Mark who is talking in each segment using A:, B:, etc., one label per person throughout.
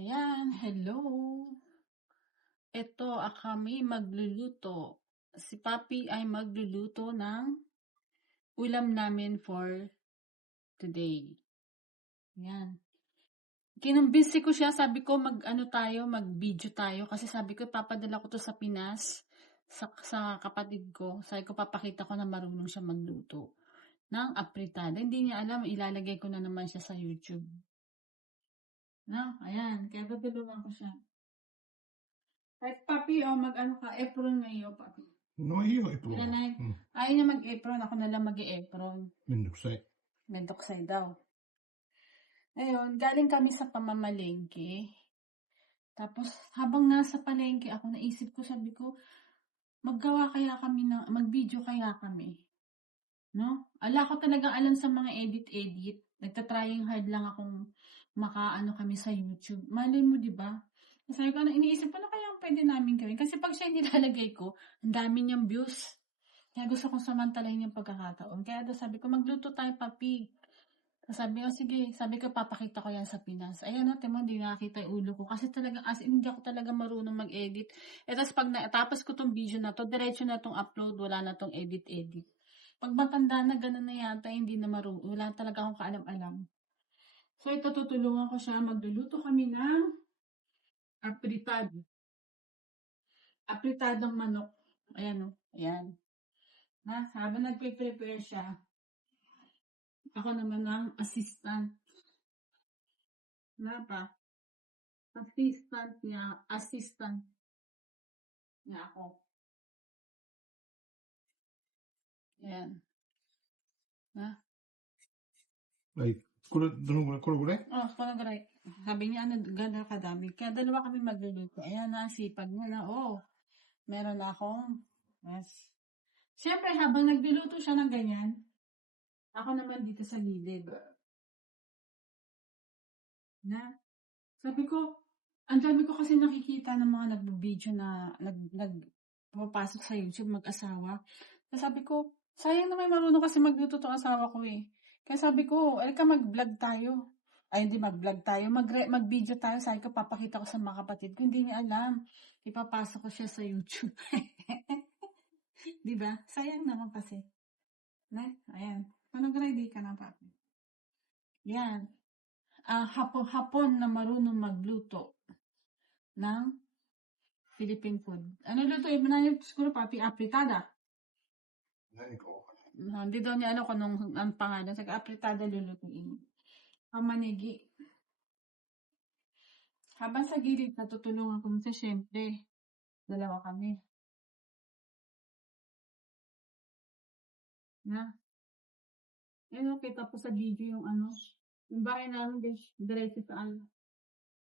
A: Ayan, hello. Ito, ah, kami magluluto. Si Papi ay magluluto ng ulam namin for today. Ayan. Kinumbinsi ko siya, sabi ko mag ano tayo, mag video tayo kasi sabi ko papadala ko to sa Pinas sa, sa kapatid ko. Sabi ko papakita ko na marunong siya magluto ng apritada. Hindi niya alam, ilalagay ko na naman siya sa YouTube. No, ayan, kaya tutulungan ko siya. Kahit papi, oh, mag-ano ka, apron ngayon, papi.
B: No, io è proprio.
A: Nanay,
B: Mm.
A: ayaw niya mag-apron, ako na lang mag-apron.
B: Mendoza.
A: Mendoksay daw. Ayun, galing kami sa pamamalengke. Tapos, habang nasa palengke ako, naisip ko, sabi ko, maggawa kaya kami ng, mag-video kaya kami. No? Ala ko talagang alam sa mga edit-edit. Nagtatrying hard lang akong makaano kami sa YouTube. Malay mo, di ba? Sabi ko, ano, iniisip ko na kaya ang pwede namin gawin. Kasi pag siya nilalagay ko, ang dami niyang views. Kaya gusto kong samantalahin yung pagkakataon. Kaya daw sabi ko, magluto tayo, papi. Sabi ko, sige. Sabi ko, papakita ko yan sa Pinas. Ayan na, timo, hindi nakakita yung ulo ko. Kasi talaga, as in, hindi ako talaga marunong mag-edit. E tapos pag natapos ko tong video na to, diretso na tong upload, wala na tong edit-edit. Pag matanda na, gano'n na yata, hindi na marunong. Wala talaga akong kaalam-alam. So, ito ko siya. Magluluto kami ng apritado. Apritadong manok. Ayan o. Ayan. Ha? Habang nagpe-prepare siya, ako naman ang assistant. Na pa? Assistant niya. Assistant niya ako. Ayan. Ha?
B: Dai, quello, quello, quello qual è?
A: Oh, parang right. Sabi niya, ano, gano'n kadami. Kaya dalawa kami magluluto. Ayan na, sipag niya na. Oh, meron na akong, yes. Siyempre, habang nagluluto siya ng ganyan, ako naman dito sa gilid. Na, sabi ko, ang dami ko kasi nakikita ng mga nagbo-video na nag, nag, pumapasok sa YouTube mag-asawa. Sabi ko, sayang na may marunong kasi magluto tong asawa ko eh. Kaya sabi ko, ay ka mag-vlog tayo. Ay, hindi mag-vlog tayo. Mag mag-video tayo. Sabi ko, papakita ko sa mga kapatid ko. Hindi niya alam. Ipapasok ko siya sa YouTube. di ba? Sayang naman kasi. Na, ayan. Manag-ready ka na, papi. Yan. Ah, hapon-hapon na marunong magluto ng Philippine food. Ano luto? Iba na yung siguro, papi, apritada.
B: Ecco.
A: No, hindi daw niya alam kung anong ang pangalan. Sa apritada lulutuin. Ang manigi. Habang sa gilid, natutulungan ko sa syempre. Dalawa kami. Na. Yan o, kita po sa video yung ano. Yung bahay namin, dis- diretso sa ano.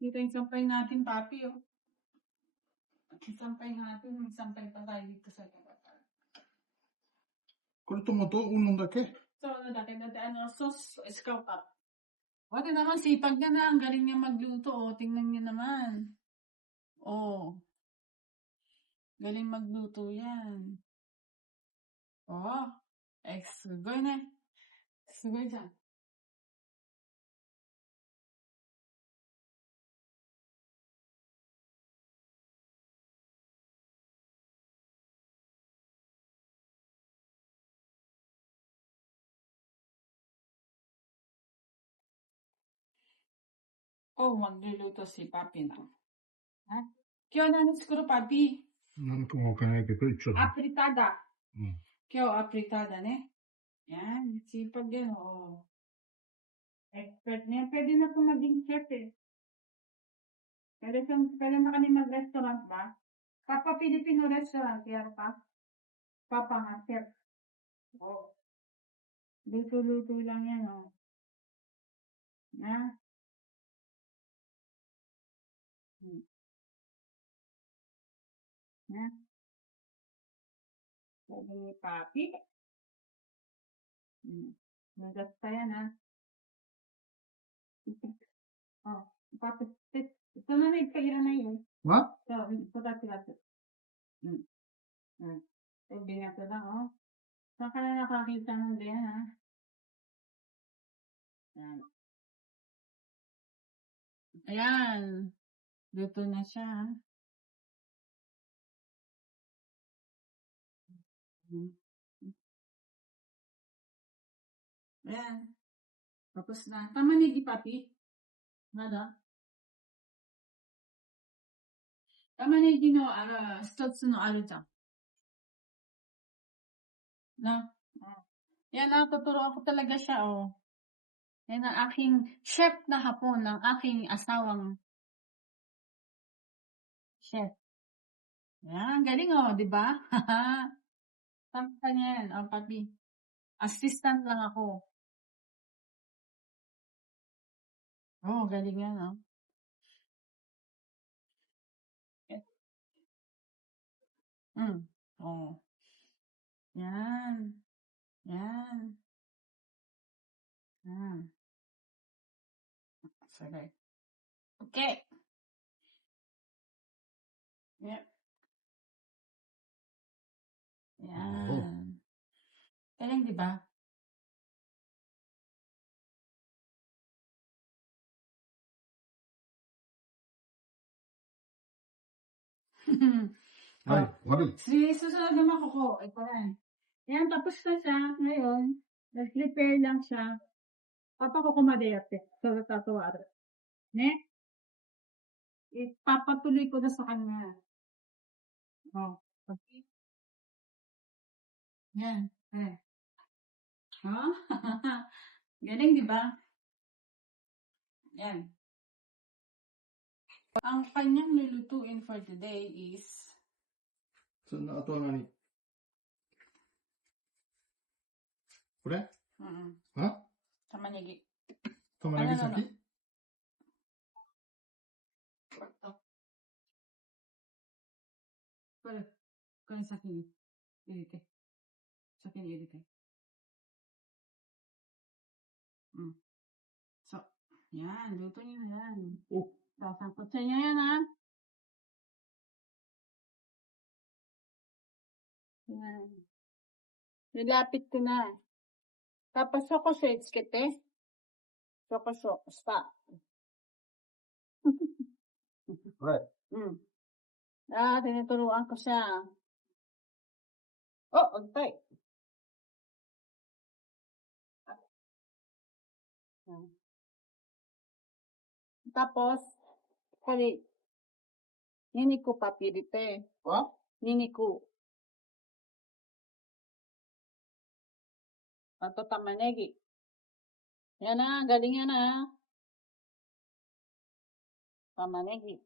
A: Dito yung sampay natin, papi, oh. Yung sampay natin, may sampay pa tayo dito sa labas.
B: Quello tomato, uno da che?
A: So, ano dati, dati, ano, sauce, scout up. Di naman, sipag na na. Ang galing niya magluto. O, tingnan niyo naman. O. Galing magluto yan. O. Ex, sugoy na. Sugoy. Oh, magluluto si Papi na. Ha? Kaya na siguro, Papi.
B: Non comunque neanche briciolo.
A: Apritada.
B: Mm.
A: Kaya apritada, ne? Yan, sipag yan, oo. Expert na yan. Pwede na po maging chef eh. Pwede, siyang- pwede na kami mag-restaurant ba? Papa Filipino restaurant, kaya pa? Papa nga, chef. Oo. Luto-luto lang yan, oh. Na? Sabi ni Papi. Nagasta yan, ha? Oh, Papi, tit- ito na na, ipahira na yun.
B: Ma?
A: So, na sila. Hmm. Hmm. Nga ito lang, oh. Saan ka na nakakita ng ganyan, ha? Yan. Ayan. Luto na siya. Mm. Ayan. Tapos na. Tama ni Papi. Nada. Tama ni Gino, ara, 一つのあるじゃん。Na? Oh. Yan, natuturo ako talaga siya, oh. Yan ang aking chef na hapon ng aking asawang chef. Yan, galing, oh, di ba? Tama niya yan, oh, papi. Assistant lang ako. Oh, galing yan, oh. Mm. Oh. Yan. Yan. Yan. Sige. Okay. Yan. Galing, di ba?
B: Ay,
A: oh,
B: wabi.
A: si susunod naman ko ko. Ito na. Yan, tapos na siya. Ngayon, nag-prepare lang siya. Papa ko kumadeyate. So, tatawa. Ne? Ipapatuloy ko na sa kanya. Oh. Okay. Yan. Eh. Oh? Galing, di ba? Yan. Ang kanyang lulutuin for today is...
B: So, ato ang nani? Kure? Mm
A: -mm.
B: Ha?
A: Tamanigi. Tamanigi ano, saki?
B: Ano,
A: ano? Kore, kore saki ni. 先に入れて。先に入れて。うん。そう。Yan, luto niyo na yan.
B: Oh.
A: Sasangkot sa niya yan, ha? Yan. Nilapit ko na. Tapos ako sa etskete. Soko so, spa.
B: これ
A: Hmm. Ah, tinuturuan ko siya. Oh, agtay. Tapos, kali, nini ko papirite.
B: あ
A: Nini ko. Pato tamanegi. Yan na, galing yan na. Tamanegi.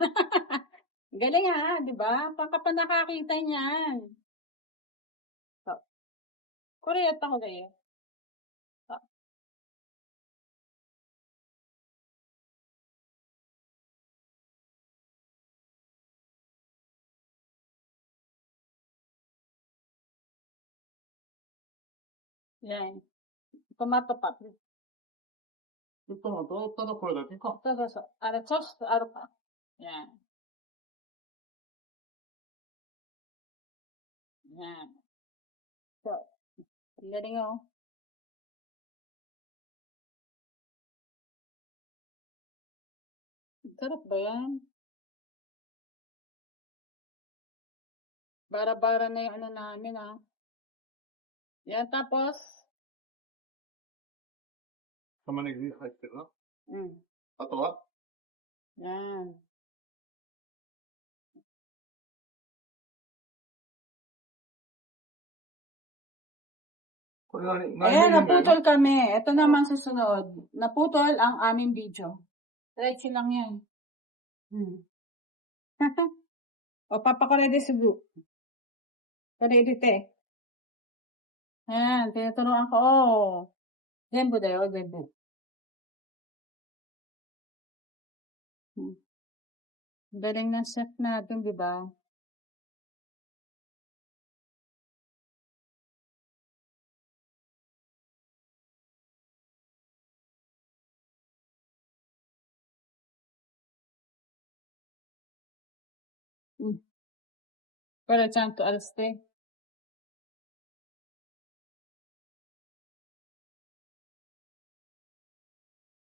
A: galing ha, di ba? Baka pa nakakita niyan. So, Korea ako kayo. yan. Tomato pa.
B: トマトただこれだけか。
A: Tapos, ano, sauce, ano pa? Yan. Yan. So, ang galing oh. Sarap ba yan? Bara-bara na yung ano namin ah. Yan, tapos?
B: Sa manigin sa ito.
A: Mm.
B: Ato ah.
A: Yan. Ayan, naputol kami. Ito naman susunod. Naputol ang aming video. Diretso lang yan. Hmm. o, papakorede sa group. Korede te. Ayan, tinuturuan ko. Oh. Zenbu da yo, zenbu. Hmm. Ang Galing ng chef natin, di ba? Hmm. Para ちゃんとあれして。